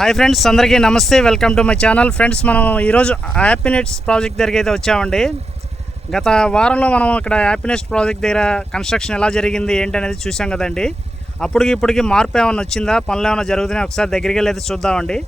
Hi friends అందరికీ నమస్తే welcome to my channel. Friends మనం ఈరోజు హ్యాపీనెట్స్ ప్రాజెక్ట్ దగ్గరికి అయితే వచ్చామండి. గత వారంలో మనం ఇక్కడ హ్యాపీనెస్ ప్రాజెక్ట్ దగ్గర కన్స్ట్రక్షన్ ఎలా జరిగింది ఏంటి అనేది చూసాం కదండి. అప్పటికి ఇప్పటికి మార్పు ఏమైనా వచ్చిందా పనులు ఏమైనా జరుగుతున్నాయి ఒకసారి దగ్గరికి వెళ్ళి అయితే చూద్దామండి.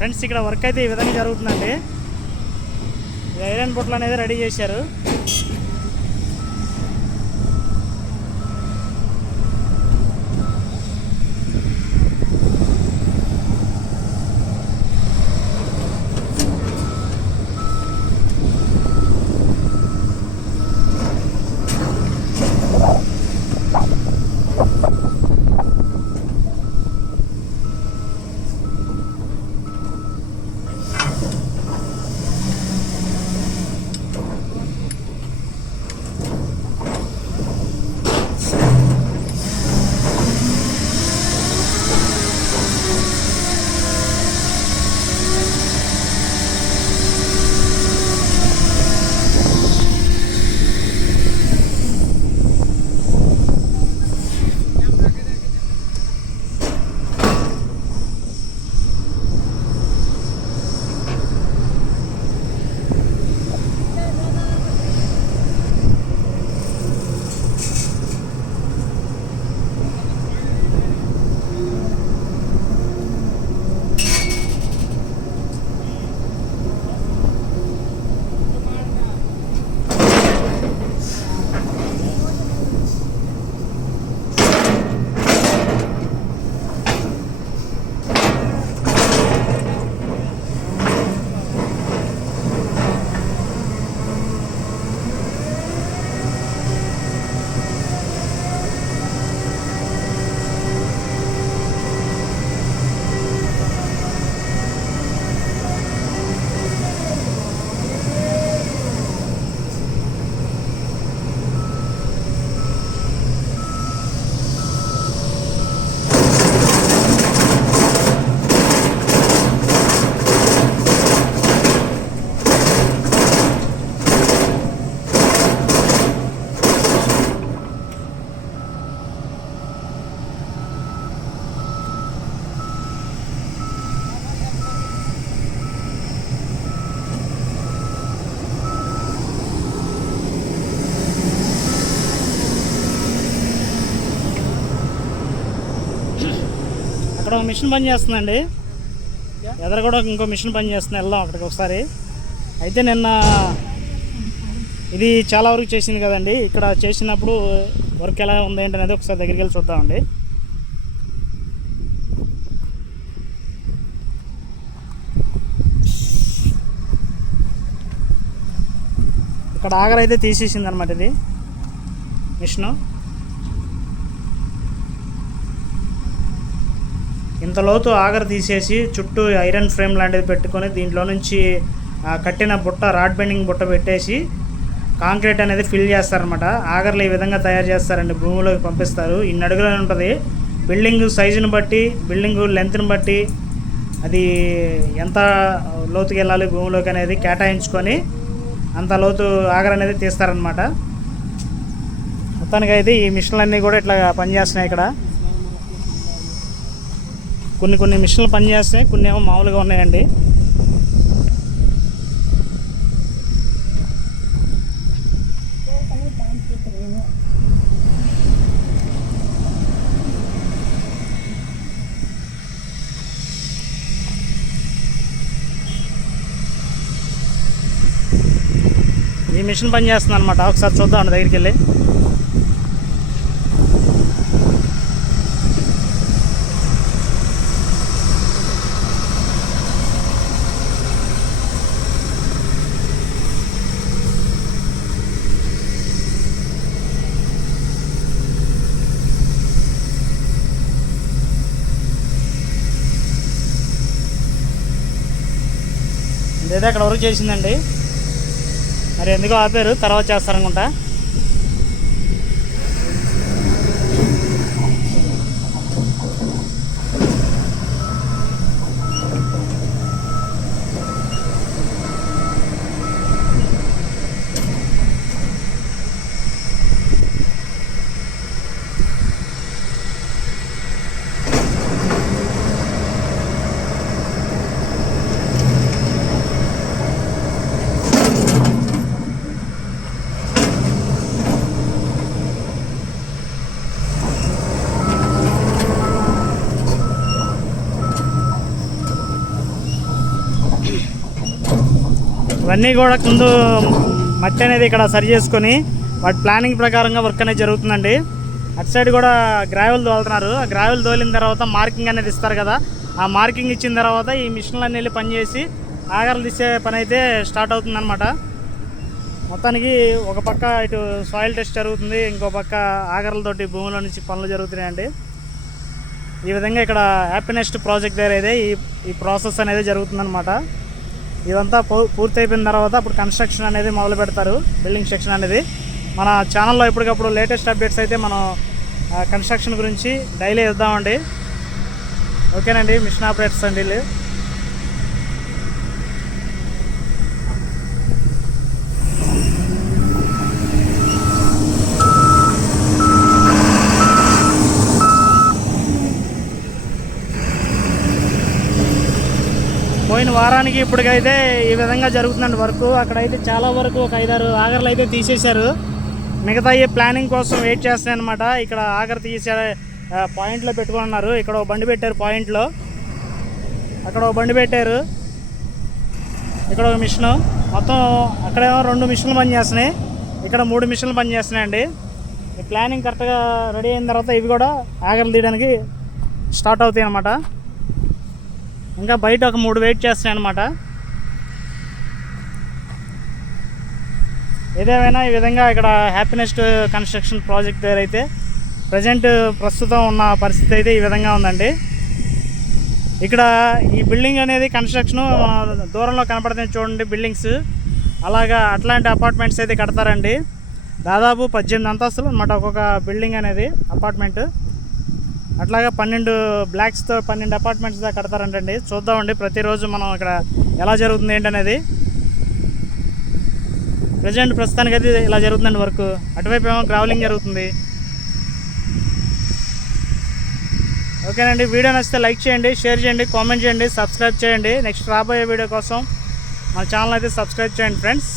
ఫ్రెండ్స్ ఇక్కడ వర్క్ అయితే ఈ విధంగా జరుగుతుందండి. ఐరన్ బొట్లు అనేది రెడీ చేశారు. అక్కడ ఒక మిషన్ పని చేస్తుందండి. ఎదర కూడా ఇంకో మిషన్ పని చేస్తుంది. వెళ్దాం అక్కడికి ఒకసారి. అయితే నిన్న ఇది చాలా వరకు చేసింది కదండి. ఇక్కడ చేసినప్పుడు వర్క్ ఎలా ఉంది ఏంటి అనేది ఒకసారి దగ్గరికి వెళ్ళి చూద్దామండి. ఇక్కడ ఆగరైతే అయితే తీసేసింది అనమాట ఇది మిషను. ఇంత లోతు తీసేసి చుట్టూ ఐరన్ ఫ్రేమ్ లాంటిది పెట్టుకొని దీంట్లో నుంచి కట్టిన బుట్ట రాడ్ బెండింగ్ బుట్ట పెట్టేసి కాంక్రీట్ అనేది ఫిల్ చేస్తారనమాట ఆగర్లు ఈ విధంగా తయారు చేస్తారండి. భూమిలోకి పంపిస్తారు. ఇన్ని అడుగులు ఉంటుంది. బిల్డింగ్ సైజుని బట్టి బిల్డింగ్ లెంత్ని బట్టి అది ఎంత లోతుకి వెళ్ళాలి భూమిలోకి అనేది కేటాయించుకొని అంత లోతు ఆగర్ అనేది తీస్తారనమాట మొత్తానికి అయితే ఈ మిషన్లన్నీ కూడా ఇట్లా పనిచేస్తున్నాయి ఇక్కడ. కొన్ని కొన్ని మిషన్లు పనిచేస్తాయి కొన్ని ఏమో మామూలుగా ఉన్నాయండి. ఈ మిషన్ పనిచేస్తుంది అనమాట ఒకసారి చూద్దాం దగ్గరికి వెళ్ళి. లేదా అక్కడ వరకు చేసిందండి. మరి ఎందుకో ఆపారు తర్వాత చేస్తారనుకుంటా. ఇవన్నీ కూడా ముందు మట్టి అనేది ఇక్కడ సరి చేసుకొని వాటి ప్లానింగ్ ప్రకారంగా వర్క్ అనేది జరుగుతుందండి. అటు సైడ్ కూడా గ్రావెల్ తోలుతున్నారు. ఆ గ్రావెల్ తోలిన తర్వాత మార్కింగ్ అనేది ఇస్తారు కదా ఆ మార్కింగ్ ఇచ్చిన తర్వాత ఈ మిషన్లు అన్నీ వెళ్ళి పనిచేసి ఆగర్లు తీసే పని అయితే స్టార్ట్ అవుతుందన్నమాట. మొత్తానికి ఒక పక్క ఇటు సాయిల్ టెస్ట్ జరుగుతుంది ఇంకో పక్క ఆగర్లతోటి భూమిలో నుంచి పనులు జరుగుతున్నాయండి. ఈ విధంగా ఇక్కడ హ్యాపీనెస్ట్ ప్రాజెక్ట్ దగ్గర అయితే ఈ ఈ ప్రాసెస్ అనేది జరుగుతుందన్నమాట. ఇదంతా పూ- పూర్తి అయిపోయిన తర్వాత అప్పుడు కన్స్ట్రక్షన్ అనేది మొదలు పెడతారు బిల్డింగ్ సెక్షన్ అనేది. మన ఛానల్లో ఎప్పటికప్పుడు లేటెస్ట్ అప్డేట్స్ అయితే మనం కన్స్ట్రక్షన్ గురించి డైలీ ఇద్దామండి. ఓకేనండి మిషన్ ఆపరేటర్స్ అండి వీళ్ళు. పోయిన వారానికి ఇప్పటికైతే ఈ విధంగా జరుగుతుందండి వర్క్. అక్కడైతే చాలా వరకు ఒక ఐదారు ఆగర్లు అయితే తీసేశారు. మిగతా ఈ ప్లానింగ్ కోసం వెయిట్ చేస్తున్నాయి అనమాట ఇక్కడ ఆగర్ తీసే పాయింట్లో పెట్టుకొని ఉన్నారు. ఇక్కడ ఒక బండి పెట్టారు పాయింట్లో. అక్కడ ఒక బండి పెట్టారు. ఇక్కడ ఒక మిషను. మొత్తం అక్కడేమో రెండు మిషన్లు పనిచేస్తున్నాయి ఇక్కడ మూడు మిషన్లు పనిచేస్తున్నాయండి ఈ ప్లానింగ్ కరెక్ట్గా రెడీ అయిన తర్వాత ఇవి కూడా ఆగర్లు తీయడానికి స్టార్ట్ అవుతాయి అన్నమాట. ఇంకా బయట ఒక మూడు వెయిట్ చేస్తున్నాయి అనమాట ఏదేమైనా ఈ విధంగా ఇక్కడ హ్యాపీనెస్ట్ కన్స్ట్రక్షన్ ప్రాజెక్ట్ దగ్గర అయితే ప్రజెంట్ ప్రస్తుతం ఉన్న పరిస్థితి అయితే ఈ విధంగా ఉందండి. ఇక్కడ ఈ బిల్డింగ్ అనేది కన్స్ట్రక్షన్ దూరంలో కనపడుతుంది చూడండి బిల్డింగ్స్ అలాగా అట్లాంటి అపార్ట్మెంట్స్ అయితే కడతారండి. దాదాపు పద్దెనిమిది అంతస్తులు అనమాట ఒక్కొక్క బిల్డింగ్ అనేది అపార్ట్మెంట్ అట్లాగా పన్నెండు బ్లాక్స్తో పన్నెండు అపార్ట్మెంట్స్ దాకా కడతారంటండి. చూద్దామండి ప్రతిరోజు మనం ఇక్కడ ఎలా జరుగుతుంది ఏంటనేది. ప్రజెంట్ ప్రస్తుతానికి అయితే ఇలా జరుగుతుందండి వర్క్. అటువైపు ఏమో గ్రావెలింగ్ జరుగుతుంది. ఓకేనండి వీడియో నచ్చితే లైక్ చేయండి షేర్ చేయండి కామెంట్ చేయండి సబ్స్క్రైబ్ చేయండి. నెక్స్ట్ రాబోయే వీడియో కోసం మన ఛానల్ అయితే సబ్స్క్రైబ్ చేయండి ఫ్రెండ్స్.